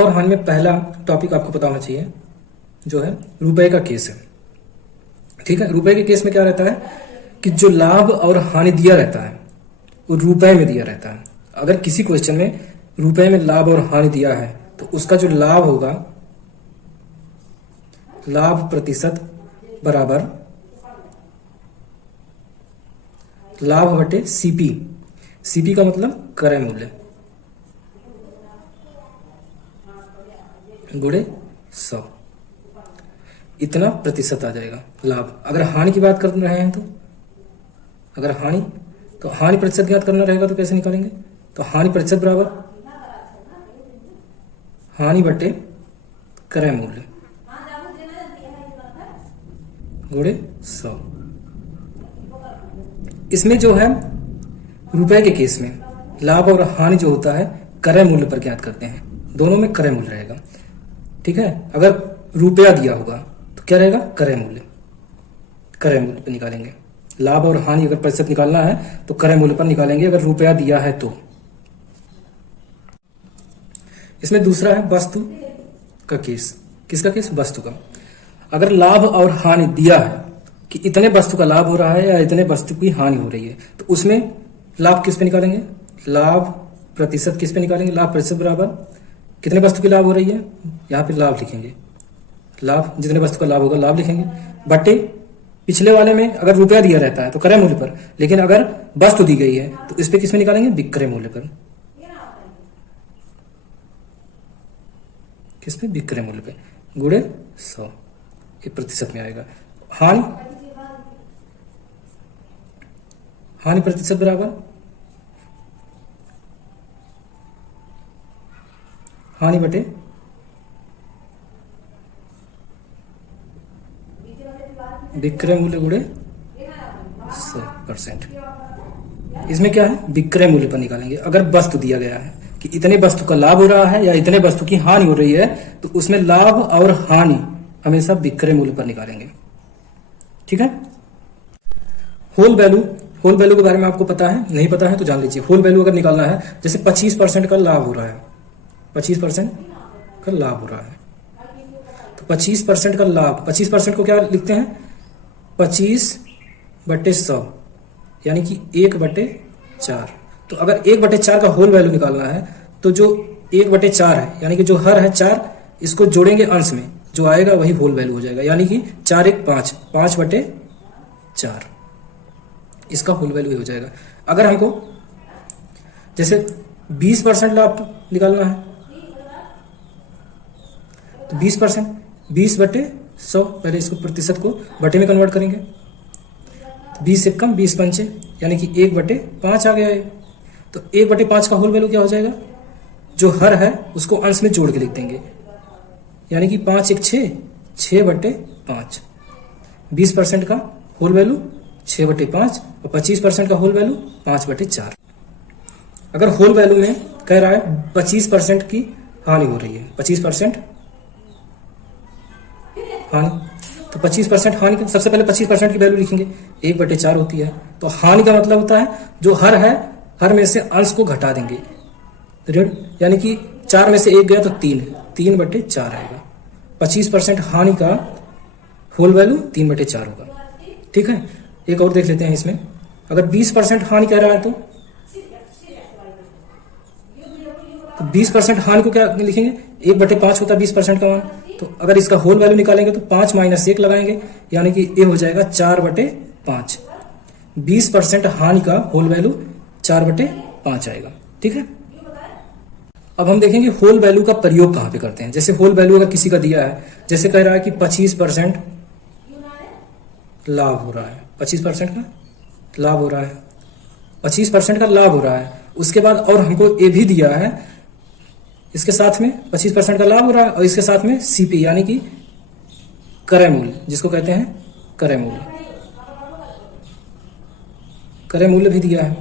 और हानि में पहला टॉपिक आपको पता होना चाहिए, जो है रुपए का केस है। ठीक है, रुपए के केस में क्या रहता है कि जो लाभ और हानि दिया रहता है वो रुपए में दिया रहता है। अगर किसी क्वेश्चन में रुपए में लाभ और हानि दिया है तो उसका जो लाभ होगा, लाभ प्रतिशत बराबर लाभ बटे सीपी। सीपी का मतलब क्रय मूल्य गुणे 100, इतना प्रतिशत आ जाएगा लाभ। अगर हानि की बात कर रहे हैं तो अगर हानि, तो हानि प्रतिशत ज्ञात करना रहेगा तो कैसे निकालेंगे? तो हानि प्रतिशत बराबर हानि बटे क्रय मूल्य गुणे 100। इसमें जो है रुपए के केस में लाभ और हानि जो होता है क्रय मूल्य पर ज्ञात करते हैं, दोनों में क्रय मूल्य रहेगा। ठीक है, अगर रुपया दिया होगा तो क्या रहेगा? क्रय मूल्य, क्रय मूल्य पर निकालेंगे। लाभ और हानि अगर प्रतिशत निकालना है तो क्रय मूल्य पर निकालेंगे अगर रुपया दिया है तो। इसमें दूसरा है वस्तु का केस। किसका केस? वस्तु का। अगर लाभ और हानि दिया है कि इतने वस्तु का लाभ हो रहा है या इतने वस्तु की हानि हो रही है, तो उसमें लाभ किस पे निकालेंगे? लाभ प्रतिशत किस पे निकालेंगे? लाभ प्रतिशत बराबर कितने वस्तु की लाभ हो रही है, यहाँ पे लाभ लिखेंगे, लाभ जितने वस्तु का लाभ होगा लाभ लिखेंगे, बटे पिछले वाले में अगर रुपया दिया रहता है तो क्रय मूल्य पर, लेकिन अगर वस्तु दी गई है तो इस पे किस में निकालेंगे? विक्रय मूल्य पर। किस पे? विक्रय मूल्य पे गुणे 100, ये प्रतिशत में आएगा। हानि, हानि प्रतिशत बराबर हानि बटे विक्रय मूल्य गुणे 100%। इसमें क्या है? विक्रय मूल्य पर निकालेंगे। अगर वस्तु दिया गया है कि इतने वस्तु का लाभ हो रहा है या इतने वस्तु की हानि हो रही है तो उसमें लाभ और हानि हमेशा विक्रय मूल्य पर निकालेंगे। ठीक है। होल वैल्यू, होल वैल्यू के बारे में आपको पता है? नहीं पता है तो जान लीजिए। होल वैल्यू अगर निकालना है, जैसे 25% का लाभ हो रहा है, 25% का लाभ हो रहा है, तो 25% का लाभ, 25% को क्या लिखते हैं? 25/100 यानी कि 1/4। तो अगर 1/4 का होल वैल्यू निकालना है तो जो 1/4 है यानी कि जो हर है 4, इसको जोड़ेंगे अंश में, जो आएगा वही होल वैल्यू हो जाएगा, यानी कि 4 1 5, 5/4 इसका होल वैल्यू हो जाएगा। अगर हमको जैसे 20% लाभ निकालना है तो 20%, 20/100, पहले इसको प्रतिशत को बटे में कन्वर्ट करेंगे, 20 से कम 20 पंचे यानी कि 1/5 आ गया है। तो 1/5 का होल वैल्यू क्या हो जाएगा? जो हर है उसको अंश में जोड़ के लिख देंगे, यानी कि 5 1 6, 6/5। 20% का होल वैल्यू 6/5 और 25% का होल वैल्यू 5/4। अगर होल वैल्यू में कह रहा है 25% की हानि हो रही है, 25% हानि, तो 25% हानि की सबसे पहले 25% की वैल्यू लिखेंगे, 1/4 होती है। तो हानि का मतलब होता है जो हर है, हर में से अंश को घटा देंगे, यानी कि 4 में से 1 गया तो 3, 3/4 आएगा। 25% हानि का होल वैल्यू 3/4 होगा। ठीक है, एक और देख लेते हैं इसमें। अगर 20% हानि कह रहा है तो 20% हानि को क्या लिखेंगे? 1/5 होता है 20% का मान। तो अगर इसका होल वैल्यू निकालेंगे तो 5 - 1 लगाएंगे, यानी कि ये हो जाएगा 4/5। 20% हानि का होल वैल्यू 4/5 आएगा। ठीक है, अब हम देखेंगे होल वैल्यू का प्रयोग कहां पे करते हैं। जैसे होल वैल्यू अगर किसी का दिया है, जैसे कह रहा है कि 25% लाभ हो रहा है, 25% का लाभ हो रहा है, 25% का लाभ हो रहा है। उसके बाद और हमको ये भी दिया है, इसके साथ में 25% का लाभ हो रहा है और इसके साथ में सीपी यानी कि क्रय मूल्य, जिसको कहते हैं क्रय मूल्य, क्रय मूल्य भी दिया है।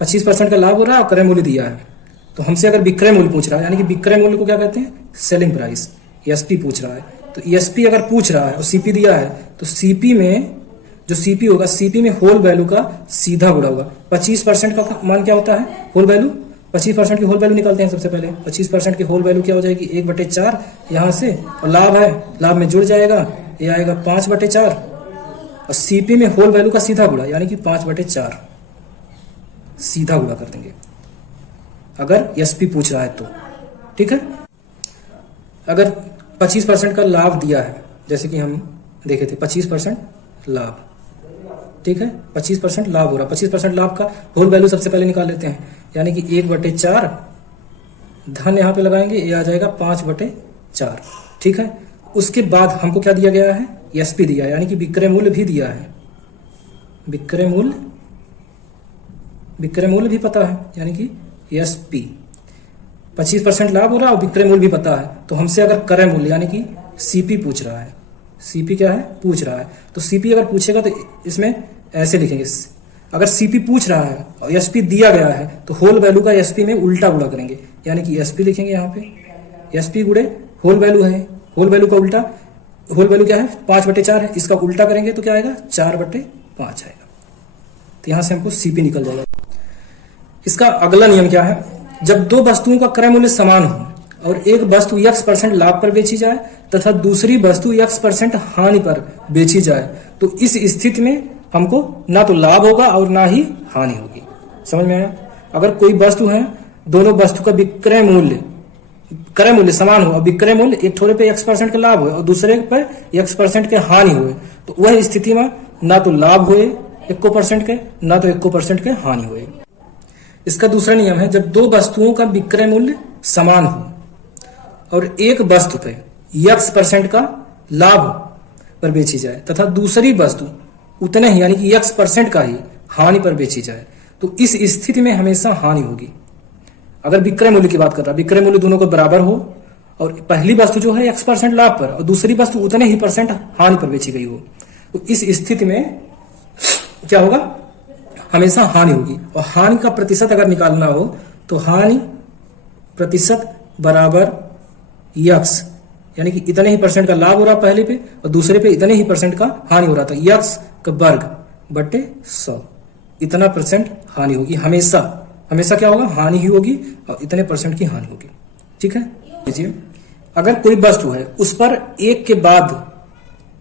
25% का लाभ हो रहा है और क्रय मूल्य दिया है। तो हमसे अगर विक्रय मूल्य पूछ रहा है, यानी कि विक्रय मूल्य को क्या कहते हैं? सेलिंग प्राइस, एसपी पूछ रहा है। तो एसपी अगर पूछ रहा है और सीपी दिया है तो सीपी में जो सीपी होगा, सीपी में होल वैल्यू का सीधा गुणा होगा। 25% का मान क्या होता है? होल वैल्यू 25% की होल वैल्यू निकालते हैं सबसे पहले। 25% की होल वैल्यू क्या हो जाएगी, 1/4 यहाँ से, और लाभ है, लाभ में जुड़ जाएगा, ये आएगा 5/4, और सीपी में होल वैल्यू का सीधा गुणा यानी कि 5/4 सीधा गुणा कर देंगे अगर एसपी पूछ रहा है तो। ठीक है, अगर 25% का लाभ दिया है, जैसे कि हम देखे थे 25% लाभ, ठीक है, 25% लाभ हो रहा, 25% लाभ का होल वैल्यू सबसे पहले निकाल लेते हैं, यानी कि 1/4 धन यहां पे लगाएंगे, ये आ जाएगा 5/4। ठीक है, उसके बाद हमको क्या दिया गया है, एसपी दिया है, यानी कि विक्रय मूल्य भी दिया है, विक्रय मूल्य भी पता है, यानी कि एसपी। 25% लाभ हो रहा है और विक्रय मूल्य भी पता है, तो हमसे अगर क्रय मूल्य यानी कि सीपी पूछ रहा है, सीपी क्या है पूछ रहा है, तो सीपी अगर पूछेगा तो इसमें ऐसे लिखेंगे, अगर सीपी पूछ रहा है और एसपी दिया गया है तो होल वैल्यू का एसपी में उल्टा गुणा करेंगे, यानी कि एसपी लिखेंगे यहाँ पे, एसपी गुणे होल वैल्यू है, होल वैल्यू का उल्टा, होल वैल्यू क्या है 5/4 है, इसका उल्टा करेंगे तो क्या आएगा 4/5 आएगा, तो यहां से हमको सीपी निकल जाएगा। इसका अगला नियम क्या है, जब दो वस्तुओं का क्रय मूल्य समान हो और एक वस्तु x% लाभ पर बेची जाए तथा दूसरी वस्तु x% हानि पर बेची जाए, तो इस स्थिति में हमको ना तो लाभ होगा और ना ही हानि होगी। समझ में आया? अगर कोई वस्तु है, दोनों वस्तु का विक्रय मूल्य समान हो और विक्रय मूल्य एक थोड़े पे x% का लाभ हो और दूसरे पर x% के हानि हुए, तो वह स्थिति में ना तो लाभ हुए 1% के, ना तो 1% के हानि हुए। इसका दूसरा नियम है, जब दो वस्तुओं का विक्रय मूल्य समान हो और एक वस्तु पे x% का लाभ पर बेची जाए तथा दूसरी वस्तु उतने ही यानी कि x% का ही हानि पर बेची जाए, तो इस स्थिति में हमेशा हानि होगी। अगर विक्रय मूल्य की बात कर रहा, विक्रय मूल्य दोनों को बराबर हो और पहली वस्तु जो है x% लाभ पर और दूसरी वस्तु उतने ही % हानि पर बेची गई हो, तो इस स्थिति में क्या होगा, हमेशा हानि होगी। और हानि का प्रतिशत अगर निकालना हो तो हानि प्रतिशत बराबर x, यानी कि इतने ही % का लाभ हो रहा पहले पे और दूसरे पे इतने ही % का हानि हो रहा था, x का वर्ग बटे 100, इतना % हानि होगी। हमेशा हमेशा क्या होगा, हानि ही होगी और इतने % की हानि होगी। ठीक है, लीजिए, अगर कोई वस्तु है उस पर एक के बाद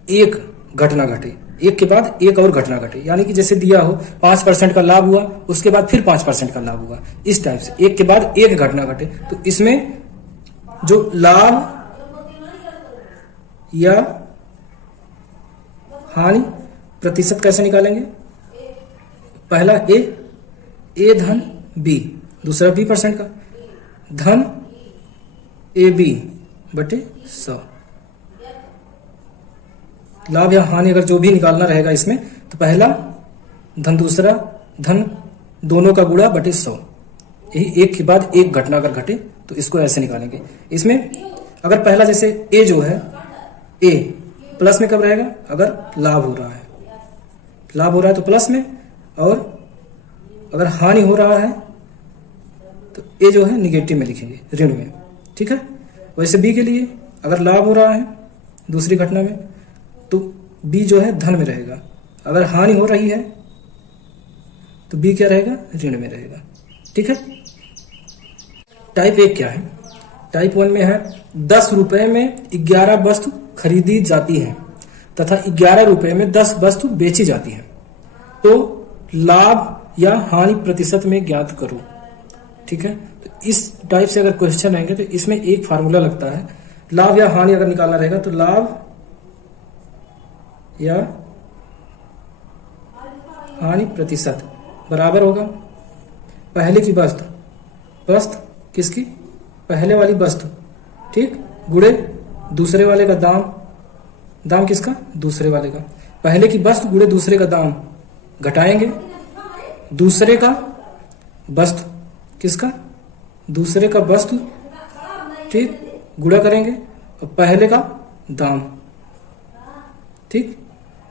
एक घटना घटे, एक के बाद एक और घटना घटे, यानी कि जैसे दिया हो 5% का लाभ हुआ, उसके बाद फिर 5% का लाभ हुआ, इस टाइप से एक के बाद एक घटना घटे, तो इसमें जो लाभ या हानि प्रतिशत कैसे निकालेंगे, पहला ए धन बी, दूसरा b% का धन AB बटे 100। लाभ या हानि अगर जो भी निकालना रहेगा इसमें, तो पहला धन दूसरा धन दोनों का गुणा बटे 100, यही एक के बाद एक घटना अगर घटे तो इसको ऐसे निकालेंगे। इसमें अगर पहला जैसे ए जो है, ए प्लस में कब रहेगा, अगर लाभ हो रहा है, लाभ हो रहा है तो प्लस में, और अगर हानि हो रहा है तो ए जो है निगेटिव में लिखेंगे, ऋण में। ठीक है, वैसे बी के लिए अगर लाभ हो रहा है दूसरी घटना में तो बी जो है धन में रहेगा, अगर हानि हो रही है तो बी क्या रहेगा, ऋण में रहेगा। ठीक है, टाइप 1 क्या है, टाइप 1 में है 10 रुपए में 11 वस्तु खरीदी जाती है तथा 11 रुपए में 10 वस्तु बेची जाती है, तो लाभ या हानि प्रतिशत में ज्ञात करो। ठीक है, तो इस टाइप से अगर क्वेश्चन आएंगे तो इसमें एक फार्मूला लगता है, लाभ या हानि अगर निकालना रहेगा तो लाभ या हानि प्रतिशत बराबर होगा पहले की वस्तु किसकी, पहले वाली वस्तु, ठीक, गुणे दूसरे वाले का दाम किसका, दूसरे वाले का, पहले की वस्तु गुणे दूसरे का दाम घटाएंगे, दूसरे का वस्तु किसका, दूसरे का वस्तु, ठीक, गुणा करेंगे और पहले का दाम, ठीक,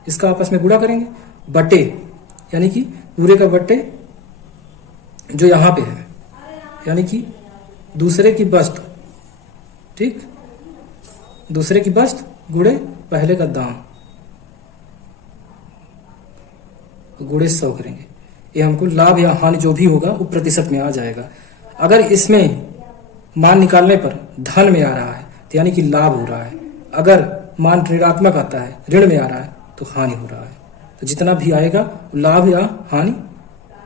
इसका आपस में गुणा करेंगे, बटे यानी कि पूरे का बटे जो यहां पे है, यानी कि दूसरे की वस्तु, ठीक, दूसरे की वस्तु गुणे पहले का दाम, गुणे 100 करेंगे, ये हमको लाभ या हानि जो भी होगा वो प्रतिशत में आ जाएगा। अगर इसमें मान निकालने पर धन में आ रहा है तो यानी कि लाभ हो रहा है, अगर मान ऋणात्मक आता है, ऋण में आ रहा है तो हानि हो रहा है। तो जितना भी आएगा लाभ या हानि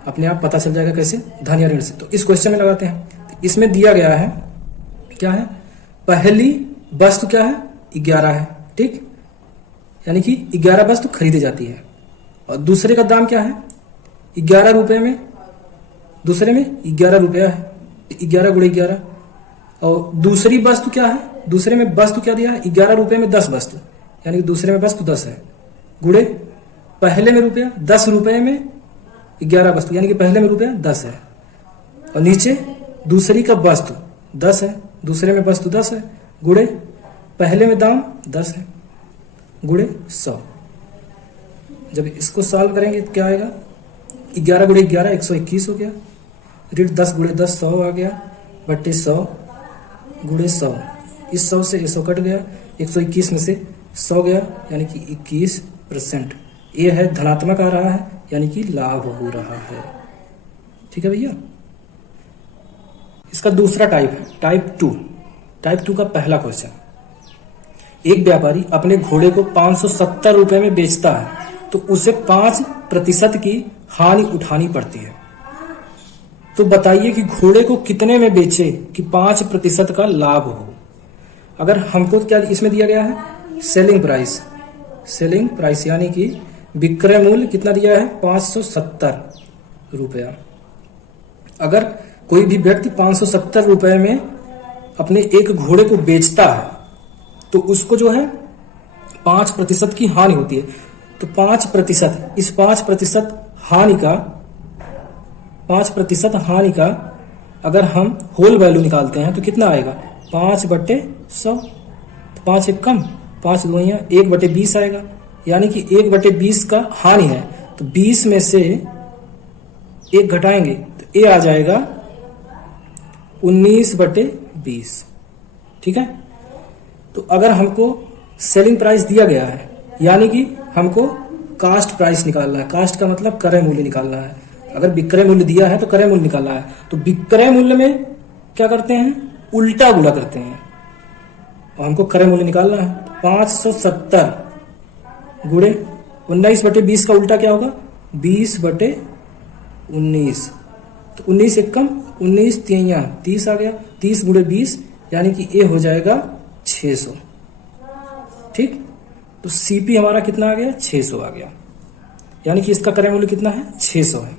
अपने आप पता चल जाएगा, कैसे, धन या ऋण से। तो इस क्वेश्चन में लगाते हैं। तो इसमें दिया गया है क्या है, पहली वस्तु क्या है, 11 है, ठीक, यानी कि 11 वस्तु खरीदी जाती है और दूसरे का दाम क्या है 11 रुपए में, दूसरे में 11 रुपया है, 11 गुणे 11। और दूसरी वस्तु क्या है, दूसरे में वस्तु क्या दिया है 11 रुपए में 10 वस्तु, यानी कि दूसरे में वस्तु 10 है, गुणे पहले में रुपया 10 रुपए में 11 वस्तु, यानी कि पहले में रुपया 10 है, और नीचे दूसरी का वस्तु 10 है, दूसरे में वस्तु 10 है, गुणे पहले में दाम 10 है, गुणे 100। जब इसको सॉल्व करेंगे तो क्या आएगा, 11 गुणे 11 121 हो गया, ऋण 10 गुणे 10 100 आ गया, बट्टे 100 गुणे 100, इस 100 से 100 कट गया, 121 में से 100 गया, यानी कि 21%। ये है धनात्मक आ रहा है, यानी कि लाभ हो रहा है। ठीक है भैया। इसका दूसरा टाइप है टाइप 2। टाइप 2 का पहला क्वेश्चन, एक व्यापारी अपने घोड़े को 570 रुपए में बेचता है तो उसे 5% की हानि उठानी पड़ती है। तो बताइए कि घोड़े को कितने में बेचे कि 5% का लाभ हो। अगर हमको क्या इसमें दिया गया है, सेलिंग प्राइस, सेलिंग प्राइस यानी कि विक्रय मूल्य कितना दिया है 570 रुपया। अगर कोई भी व्यक्ति 570 रुपए में अपने एक घोड़े को बेचता है तो उसको जो है 5% की हानि होती है। तो 5%, इस 5% हानि का 5% हानि का अगर हम होल वैल्यू निकालते हैं तो कितना आएगा 5/100। 5 एक कम, 5 दुनिया 1/20 आएगा, यानी कि 1/20 का हानि है। तो 20 में से 1 घटाएंगे तो ये आ जाएगा 19/20। ठीक है। तो अगर हमको सेलिंग प्राइस दिया गया है, यानी कि हमको कास्ट प्राइस निकालना है। कास्ट का मतलब क्रय मूल्य निकालना है। अगर विक्रय मूल्य दिया है तो क्रय मूल्य निकालना है। तो विक्रय मूल्य में क्या करते हैं, उल्टा गुणा करते हैं और हमको क्रय मूल्य निकालना है। 570 गुणे 19/20 का उल्टा क्या होगा 20/19। तो 19 एक कम, 19 तिया 30 आ गया, 30 गुणे 20 यानी कि ये हो जाएगा 600। ठीक। तो सीपी हमारा कितना आ गया 600 आ गया, यानी कि इसका क्रय मूल्य कितना है 600 है।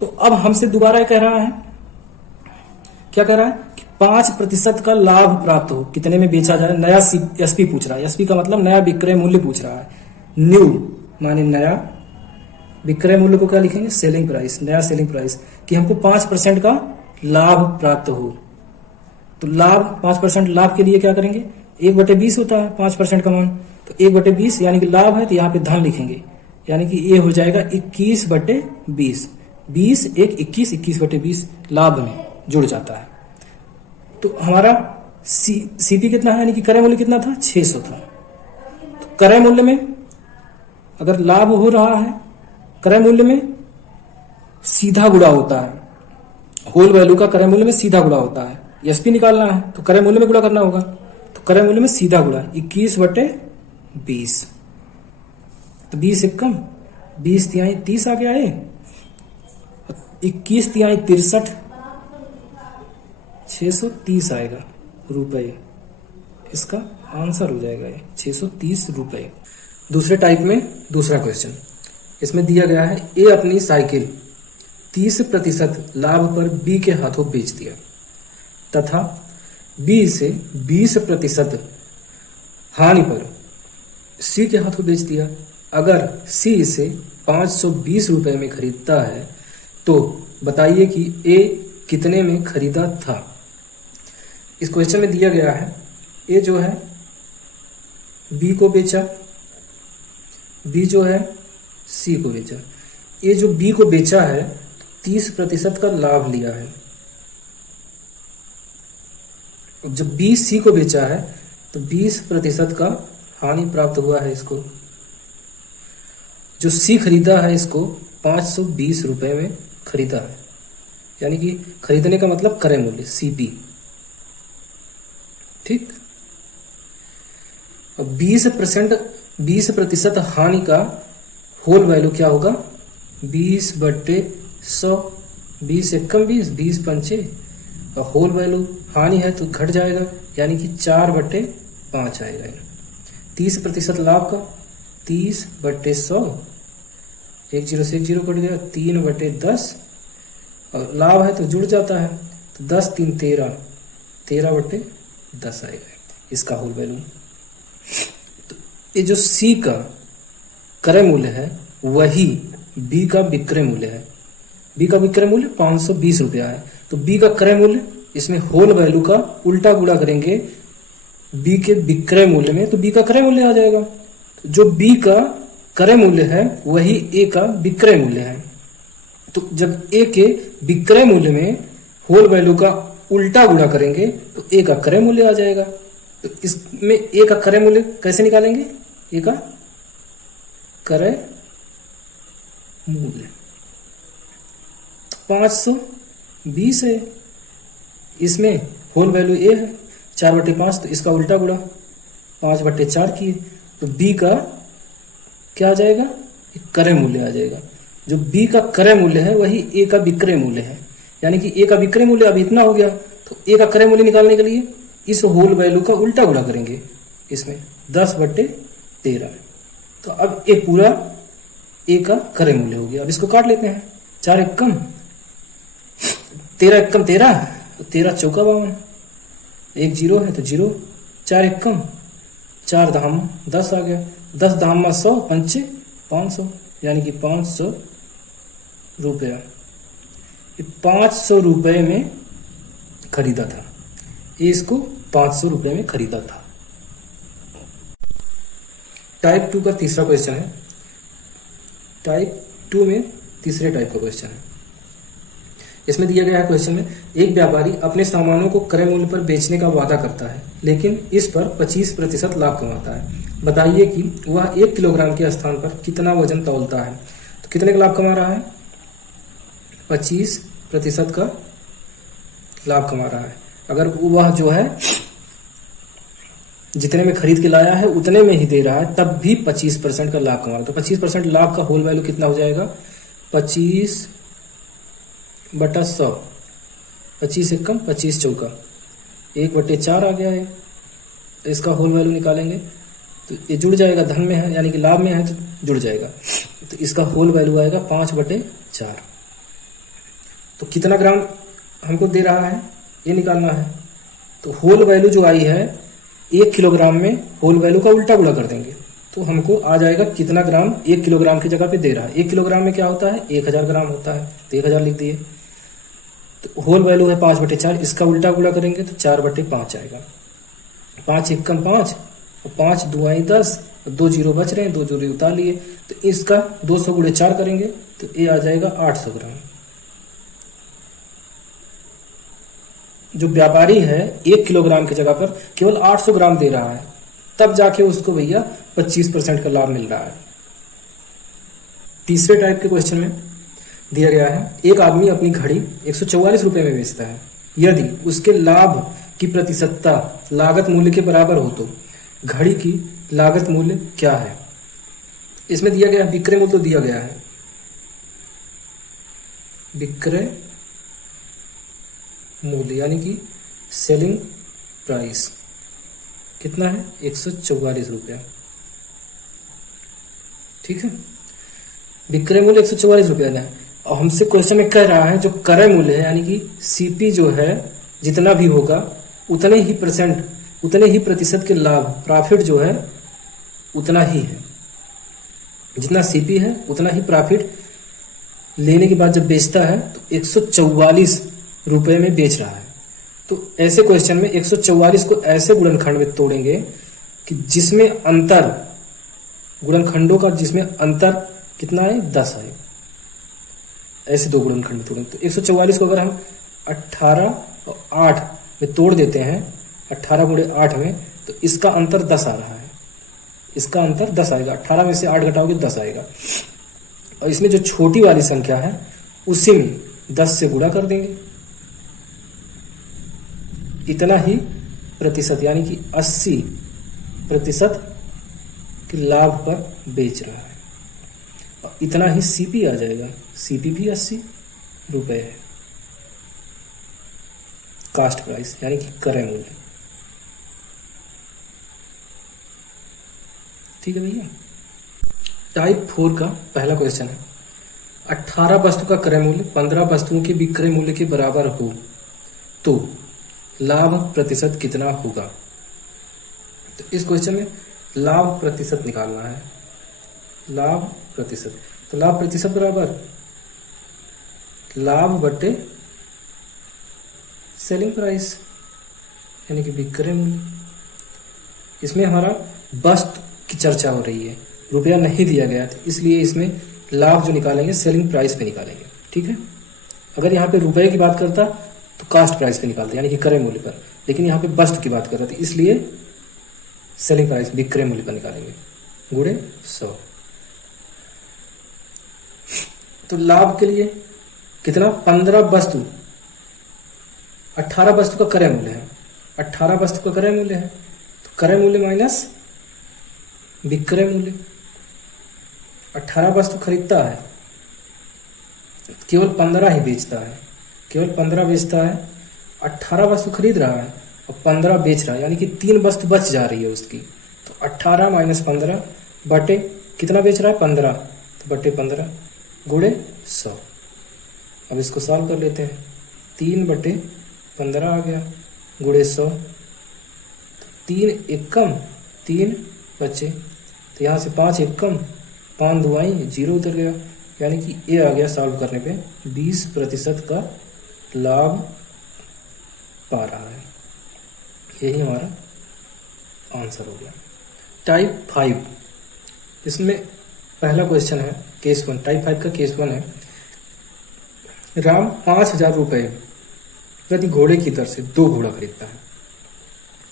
तो अब हमसे दोबारा कह रहा है, क्या कह रहा है कि 5% का लाभ प्राप्त हो, कितने में बेचा जाए। नया एसपी पूछ रहा है। एसपी का मतलब नया विक्रय मूल्य पूछ रहा है। न्यू माने नया, विक्रय मूल्य को क्या लिखेंगे सेलिंग प्राइस, नया सेलिंग प्राइस, कि हमको 5% का लाभ प्राप्त हो। तो लाभ 5% लाभ के लिए क्या करेंगे 1/20 होता है 5% का मान। तो 1/20 यानी कि लाभ है तो यहाँ पे धन लिखेंगे, यानी कि ये हो जाएगा 21/20। 20 1 21, 21/20 लाभ में जुड़ जाता है। तो हमारा सीपी कितना है, यानी कि क्रय मूल्य कितना था 600 था। तो क्रय मूल्य में अगर लाभ हो रहा है, क्रय मूल्य में सीधा गुणा होता है। होल वैल्यू का क्रय मूल्य में सीधा गुणा होता है। एसपी निकालना है तो क्रय मूल्य में गुणा करना होगा। तो क्रय मूल्य में सीधा गुणा 21/20। तो 20 एक कम, 20 तिहाई 30 आ गया है, 21 तिहाई 63, 630 आएगा रुपए। इसका आंसर हो जाएगा ये 630 रुपए। दूसरे टाइप में दूसरा क्वेश्चन, इसमें दिया गया है ए अपनी साइकिल 30% लाभ पर बी के हाथों बेच दिया तथा बी इसे 20% हानि पर सी के हाथों बेच दिया। अगर सी इसे 520 रुपए में खरीदता है तो बताइए कि ए कितने में खरीदा था। इस क्वेश्चन में दिया गया है ए जो है बी को बेचा, बी जो है सी को बेचा। ए जो बी को बेचा है 30% का लाभ लिया है। जब बी सी को बेचा है तो 20% का हानि प्राप्त हुआ है इसको। जो सी खरीदा है इसको 520 रुपए में खरीदा है, यानी कि खरीदने का मतलब क्रय मूल्य सीपी। ठीक। अब 20% हानि का होल वैल्यू क्या होगा? 20/100। 20 एकम 20, 20 पंचे, और होल वैल्यू हानि है तो घट जाएगा, यानी कि 4/5 आएगा। 30% लाभ का 30/100, 1 0 से 1 0 कट गया, 3/10, और लाभ है तो जुड़ जाता है, तो 10 3 13, 13/10 आएगा इसका होल वैल्यू। तो ये जो सी का क्रय मूल्य है वही बी का विक्रय मूल्य है। बी का विक्रय मूल्य 520 रुपया है, तो बी का क्रय मूल्य, इसमें होल वैल्यू का उल्टा गुणा करेंगे बी के विक्रय मूल्य में, तो बी का क्रय मूल्य आ जाएगा। जो बी का क्रय मूल्य है वही ए का विक्रय मूल्य है, तो जब ए के विक्रय मूल्य में होल वैल्यू का उल्टा गुणा करेंगे तो ए का क्रय मूल्य आ जाएगा। तो इसमें ए का क्रय मूल्य कैसे निकालेंगे? ए का क्रय मूल्य 520 है, इसमें होल वैल्यू ए है 4/5, तो इसका उल्टा गुणा 5/4 किए, तो बी का क्या आ जाएगा? क्रय मूल्य आ जाएगा। जो बी का क्रय मूल्य है वही ए का विक्रय मूल्य है, यानी कि ए का विक्रय मूल्य अब इतना हो गया, तो ए का क्रय मूल्य निकालने के लिए इस होल वैल्यू का उल्टा गुणा करेंगे इसमें 10/13। तो अब ए पूरा ए का क्रय मूल्य हो गया। अब इसको काट लेते हैं, 4 एकम 13 एकम 13, 13 चौका 52, 1 0 है तो 0, 4 एकम 4 धाम 10 आ गया, 10 धाम 100, पंचे 500, यानी कि 500 रुपया। 500 रुपये में खरीदा था, ये इसको 500 रुपये में खरीदा था। टाइप 2 का तीसरा क्वेश्चन है। टाइप 2 में तीसरे टाइप का क्वेश्चन है। इसमें दिया गया है क्वेश्चन में, एक व्यापारी अपने सामानों को क्रय मूल्य पर बेचने का वादा करता है, लेकिन इस पर 25% लाभ कमाता है। बताइए कि वह 1 किलोग्राम के स्थान पर कितना वजन तौलता है। तो कितने का लाभ कमा रहा है? 25% का लाभ कमा रहा है। अगर वह जो है जितने में खरीद के लाया है उतने में ही दे रहा है, तब भी 25% का लाभ कमा रहा है। तो 25% लाभ का होल वैल्यू कितना हो जाएगा? 25/100, 25 एकम 25 चौका, 1/4 आ गया है। तो इसका होल वैल्यू निकालेंगे तो ये जुड़ जाएगा, धन में है यानी कि लाभ में है तो जुड़ जाएगा, तो इसका होल वैल्यू आएगा 5/4। तो कितना ग्राम हमको दे रहा है ये निकालना है। तो होल वैल्यू जो आई है 1 किलोग्राम में होल वैल्यू का उल्टा गुणा कर देंगे तो हमको आ जाएगा कितना ग्राम 1 किलोग्राम की जगह पे दे रहा है। 1 किलोग्राम में क्या होता है? 1000 ग्राम होता है, तो 1000 लिख दिए। तो होल वैल्यू है 5/4, इसका उल्टा गुणा करेंगे तो 4/5 आएगा। 5 एकम 5, और 5 दुआई 10, और 2 जीरो बच रहे हैं, 2 जीरो उतार लिए, तो इसका 200 × 4 करेंगे तो ये आ जाएगा 800 ग्राम। जो व्यापारी है 1 किलोग्राम की जगह पर केवल 800 ग्राम दे रहा है, तब जाके उसको भैया 25% का लाभ मिल रहा है। तीसरे टाइप के क्वेश्चन में दिया गया है, एक आदमी अपनी घड़ी 144 रुपए में बेचता है। यदि उसके लाभ की प्रतिशतता लागत मूल्य के बराबर हो तो घड़ी की लागत मूल्य क्या है? इसमें दिया गया विक्रय मूल्य तो दिया गया है, विक्रय मूल्य यानी कि सेलिंग प्राइस कितना है? 144 रुपया। ठीक है, विक्रय मूल्य 144 रुपया है। और हमसे क्वेश्चन में कह रहा है जो क्रय मूल्य है यानी कि सीपी जो है जितना भी होगा उतने ही प्रतिशत के लाभ, प्रॉफिट जो है उतना ही है। जितना सीपी है उतना ही प्रॉफिट लेने के बाद जब बेचता है तो 144 रुपए में बेच रहा है। तो ऐसे क्वेश्चन में 144 को ऐसे गुणनखंड में तोड़ेंगे कि जिसमें अंतर, गुणनखंडों का जिसमें अंतर कितना है? 10 है। ऐसे 2 गुणनखंड में तोड़ेंगे तो 144 को अगर हम 18 और 8 में तोड़ देते हैं, 18 × 8 में, तो इसका अंतर 10 आ रहा है। इसका अंतर 10 आएगा, 18 में से 8 घटाओगे 10 आएगा। और इसमें जो छोटी वाली संख्या है उसी में 10 से गुणा कर देंगे, इतना ही प्रतिशत यानी कि 80% के लाभ पर बेच रहा है, और इतना ही सीपी आ जाएगा। सीपी भी 80 रुपये है, कास्ट प्राइस यानी कि क्रय मूल्य। ठीक है भैया। टाइप 4 का पहला क्वेश्चन है, 18 वस्तु का क्रय मूल्य 15 वस्तुओं के विक्रय मूल्य के बराबर हो तो लाभ प्रतिशत कितना होगा। तो इस क्वेश्चन में लाभ प्रतिशत निकालना है। लाभ प्रतिशत, तो लाभ प्रतिशत बराबर लाभ बटे सेलिंग प्राइस यानी कि विक्रय मूल्य। इसमें हमारा वस्तु की चर्चा हो रही है, रुपया नहीं दिया गया था, इसलिए इसमें लाभ जो निकालेंगे सेलिंग प्राइस पे निकालेंगे। ठीक है। अगर यहाँ पे रुपए की बात करता तो कास्ट प्राइस पे निकालते यानी कि क्रय मूल्य पर, लेकिन यहाँ पे वस्तु की बात कर रहे थे इसलिए सेलिंग प्राइस विक्रय मूल्य पर निकालेंगे, गुणे 100। तो लाभ के लिए कितना, 15 वस्तु, 18 वस्तु का क्रय मूल्य है, 18 वस्तु का क्रय मूल्य है, तो क्रय मूल्य माइनस विक्रय मूल्य। 18 वस्तु खरीदता है, केवल 15 ही बेचता है, केवल 15 बेचता है। 18 वस्तु खरीद रहा है और 15 बेच रहा है, यानी कि 3 वस्तु बच जा रही है उसकी। तो 18 माइनस 15 बटे कितना बेच रहा है, 15, तो बटे 15 गुणे 100। अब इसको सॉल्व कर लेते हैं। 3 बटे 15 आ गया, गुणे 100। तो 3 एकम 3 बचे, तो यहाँ से 5 एकम 5 दुआई 0 उतर गया, यानी कि ये आ गया सॉल्व करने पे 20% का लाभ पा रहा है। यही हमारा आंसर हो गया। टाइप 5, इसमें पहला क्वेश्चन है केस 1। टाइप 5 का केस 1 है, राम 5000 रुपये प्रति घोड़े की दर से 2 घोड़ा खरीदता है।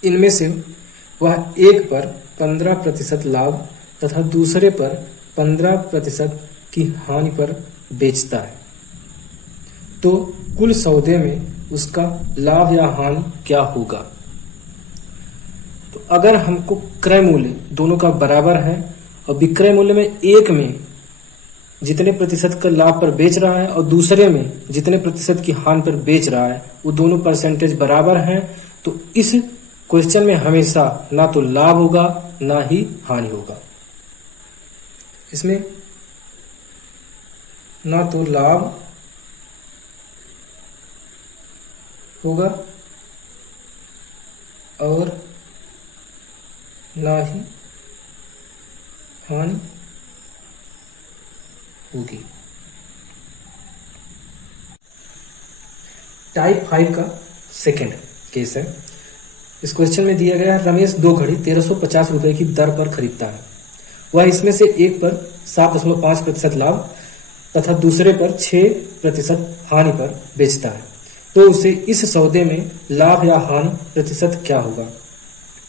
इनमें से वह एक पर 15% लाभ तथा दूसरे पर 15% की हानि पर बेचता है, तो कुल सौदे में उसका लाभ या हानि क्या होगा। तो अगर हमको क्रय मूल्य दोनों का बराबर है और विक्रय मूल्य में एक में जितने प्रतिशत का लाभ पर बेच रहा है और दूसरे में जितने प्रतिशत की हानि पर बेच रहा है, वो दोनों परसेंटेज बराबर हैं, तो इस क्वेश्चन में हमेशा ना तो लाभ होगा ना ही हानि होगा। इसमें ना तो लाभ होगा और ना ही हानि होगी। टाइप 5 का सेकंड केस है। इस क्वेश्चन में दिया गया है, रमेश 2 घड़ी 1350 रुपए की दर पर खरीदता है। वह इसमें से एक पर 7.5% लाभ तथा दूसरे पर 6% हानि पर बेचता है, तो उसे इस सौदे में लाभ या हानि प्रतिशत क्या होगा।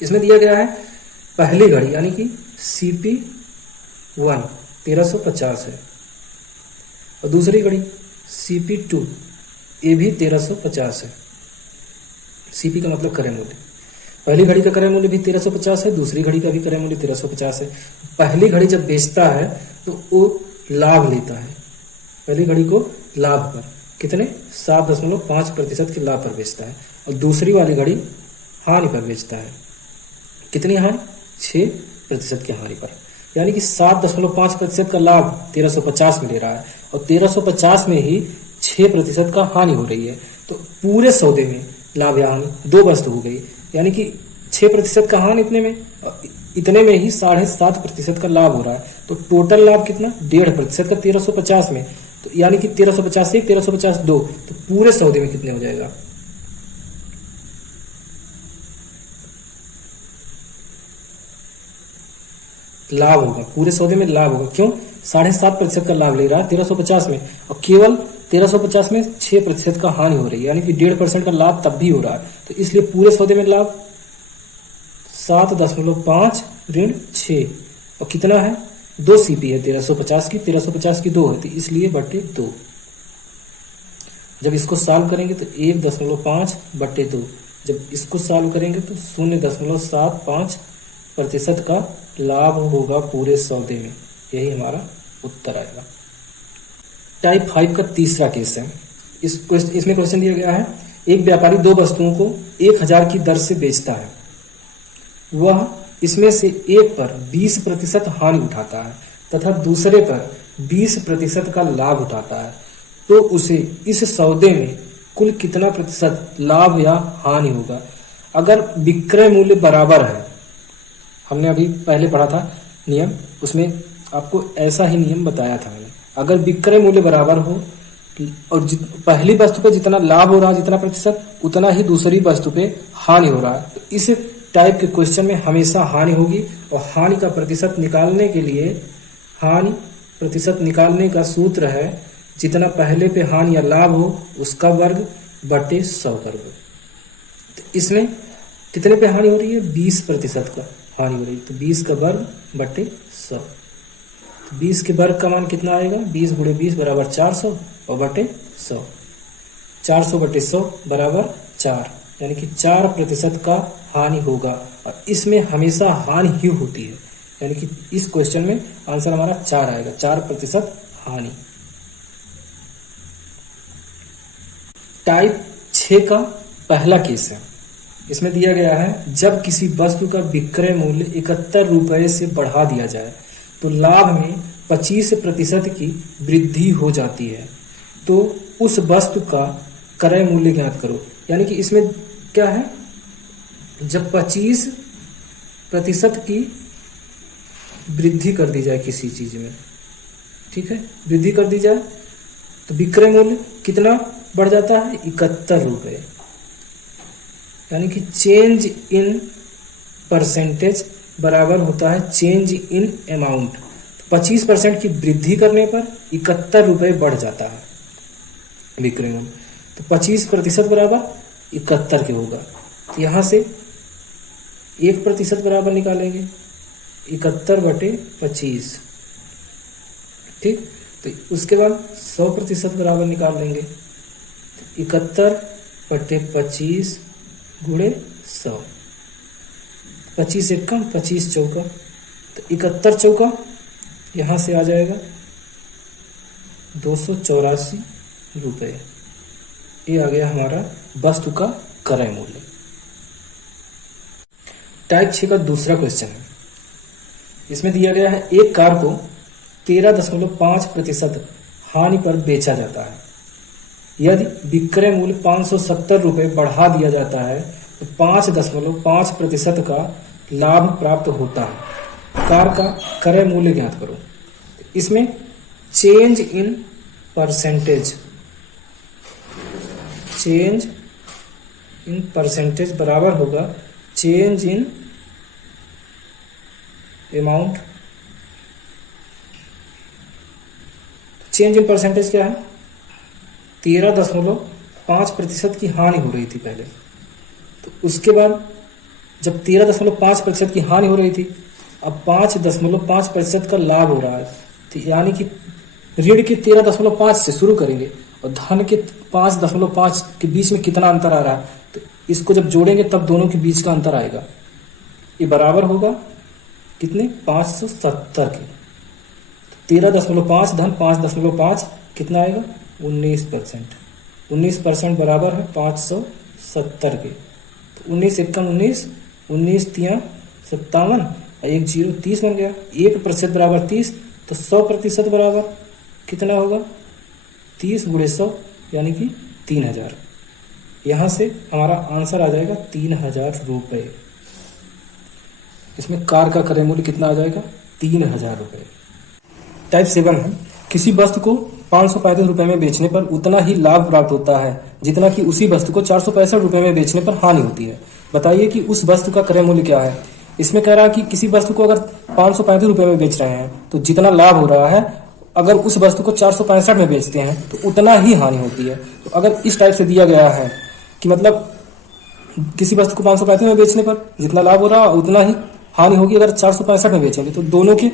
इसमें दिया गया है पहली घड़ी यानी कि CP1 1350 है और दूसरी घड़ी CP2 ये भी 1350 है। CP का मतलब क्रय मूल्य। पहली घड़ी का क्रय मूल्य भी 1350 है, दूसरी घड़ी का भी क्रय मूल्य 1350 है। पहली घड़ी जब बेचता है तो वो लाभ लेता है, पहली घड़ी को लाभ पर कितने 7.5% के लाभ पर बेचता है, और दूसरी वाली घड़ी हानि पर बेचता है। कितनी हानि, 6% की हानि पर, यानी कि 7.5% का लाभ 1350 में ले रहा है और 1350 में ही 6% का हानि हो रही है। तो पूरे सौदे में लाभ या हानि 2 वस्तु हो गई, यानी कि 6% का हानि इतने में ही 7.5% का लाभ हो रहा है। तो टोटल लाभ कितना, 1.5% का 1350 में, तो यानी कि 1350 1 1350 2, तो पूरे सौदे में कितने हो जाएगा, लाभ होगा। पूरे सौदे में लाभ होगा, क्यों, 7.5% का लाभ ले रहा है 1350 में, और केवल 1350 में 6% का हानि हो रही है, यानी कि 1.5% का लाभ तब भी हो रहा है। तो इसलिए पूरे सौदे में लाभ 7.5 ऋण 6, और कितना है, 2 CP है 1350 की 2 है, तो इसलिए बटे 2। जब इसको सॉल्व करेंगे तो 1.5/2, जब इसको सॉल्व करेंगे तो 0.75% का लाभ होगा पूरे सौदे में। यही हमारा उत्तर आएगा। टाइप 5 का तीसरा केस है। इसमें क्वेश्चन दिया गया है, एक व्यापारी दो वस्तुओं को 1000 की दर से बेचता है। वह इसमें से एक पर 20% हानि उठाता है तथा दूसरे पर 20% का लाभ उठाता है, तो उसे इस सौदे में कुल कितना प्रतिशत लाभ या हानि होगा? अगर विक्रय मूल्य बराबर है, हमने अभी पहले पढ़ा था नियम, उसमें आपको ऐसा ही नियम बताया था मैंने। अगर विक्रय मूल्य बराबर हो और पहली वस्तु पे जितना लाभ हो रहा है, जितना प्रतिशत, उतना ही दूसरी वस्तु पे हानि हो रहा है, तो इस टाइप के क्वेश्चन में हमेशा हानि होगी। और हानि का प्रतिशत निकालने के लिए, हानि प्रतिशत निकालने का सूत्र है जितना पहले पे हानि या लाभ हो उसका वर्ग बटे 100 का वर्ग। तो इसमें कितने पे हानि हो रही है? 20% का हानि हो रही है, तो 20 का वर्ग बटे 100। तो 20 के वर्ग का मान कितना आएगा? 20 × 20 बराबर 400 और बटे 100। 400 बटे 100 बराबर 4, यानी कि 4% का हानि होगा। और इसमें हमेशा हानि ही होती है, यानी कि इस क्वेश्चन में आंसर हमारा 4 आएगा, 4% हानि। टाइप 6 का पहला केस है। इसमें दिया गया है, जब किसी वस्तु का विक्रय मूल्य 71 रुपए से बढ़ा दिया जाए तो लाभ में 25% की वृद्धि हो जाती है, तो उस वस्तु का क्रय मूल्य ज्ञात करो। यानी कि इसमें क्या है, जब 25% की वृद्धि कर दी जाए किसी चीज में, ठीक है, वृद्धि कर दी जाए तो विक्रय मूल्य कितना बढ़ जाता है? 71 रुपए। यानी कि चेंज इन परसेंटेज बराबर होता है चेंज इन अमाउंट। 25% की वृद्धि करने पर 71 रुपए बढ़ जाता है विक्रय मूल्य, तो 25% बराबर 71 के होगा। तो यहां से 1% बराबर निकालेंगे, 71 बटे 25, ठीक। तो उसके बाद 100% बराबर निकाल लेंगे, 71 बटे 25 गुणे 100, 25 एकम 25 चौका, तो 71 चौका यहां से आ जाएगा 284 रुपए। ये आ गया हमारा वस्तु का क्रय मूल्य। टाइप 6 का दूसरा क्वेश्चन है। इसमें दिया गया है, एक कार को 13.5% हानि पर बेचा जाता है। यदि विक्रय मूल्य 570 रुपए बढ़ा दिया जाता है तो 5.5% का लाभ प्राप्त होता है। कार का क्रय मूल्य ज्ञात करो। इसमें change in percentage, change in percentage बराबर होगा change in amount. Change in percentage क्या है? 13.5% की हानि हो रही थी पहले, तो उसके बाद जब 13.5% की हानि हो रही थी, अब 5.5% का लाभ हो रहा है, तो यानी कि ऋण के 13.5 से शुरू करेंगे और धन के 5.5 के बीच में कितना अंतर आ रहा है, तो इसको जब जोड़ेंगे तब दोनों के बीच का अंतर आएगा। ये बराबर होगा कितने? 570 के। 13.5 धन 5.5 कितना आएगा? 19%। 19% बराबर है 570 के। तो 19 एकम 19, 19 तिया 57 और 1 0 30 बन गया। 1% बराबर 30, तो 100% बराबर कितना होगा? 30 गुणे 100 यानी कि 3000। यहां से हमारा आंसर आ जाएगा 3000 रुपए। इसमें कार का क्रय मूल्य कितना आ जाएगा? 3000 रुपए। टाइप 7 है, किसी वस्तु को 535 रुपए में बेचने पर उतना ही लाभ प्राप्त होता है जितना कि उसी वस्तु को 465 रुपए में बेचने पर हानि होती है। बताइए कि उस वस्तु का क्रय मूल्य क्या है। इसमें कह रहा है कि किसी वस्तु को अगर 535 रुपए में बेच रहे हैं तो जितना लाभ हो रहा है, अगर उस वस्तु को 465 में बेचते हैं तो उतना ही हानि होती है। तो अगर इस टाइप से दिया गया है कि मतलब किसी वस्तु को 535 में बेचने पर जितना लाभ हो रहा है उतना ही हानि होगी अगर 465 में बेचेंगे, तो दोनों के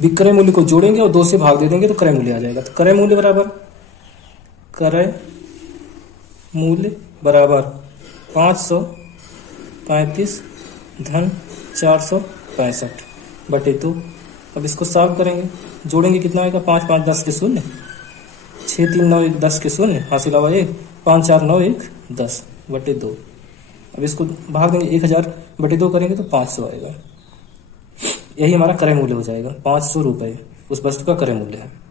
विक्रय मूल्य को जोड़ेंगे और 2 से भाग दे देंगे तो क्रय मूल्य आ जाएगा। तो क्रय मूल्य बराबर क्रय मूल्य बराबर 535 धन 465 बटे 2। अब इसको सॉल्व करेंगे, जोड़ेंगे, कितना आएगा, 5 5 10 के शून्य, 6 3 9 1 10 के शून्य, हासिल आवा 1, 5 4 9 1 10 बटे 2। अब इसको भाग देंगे, 1000 बटे 2 करेंगे तो 500 आएगा। यही हमारा क्रय मूल्य हो जाएगा, 500 रुपये उस वस्तु का क्रय मूल्य है।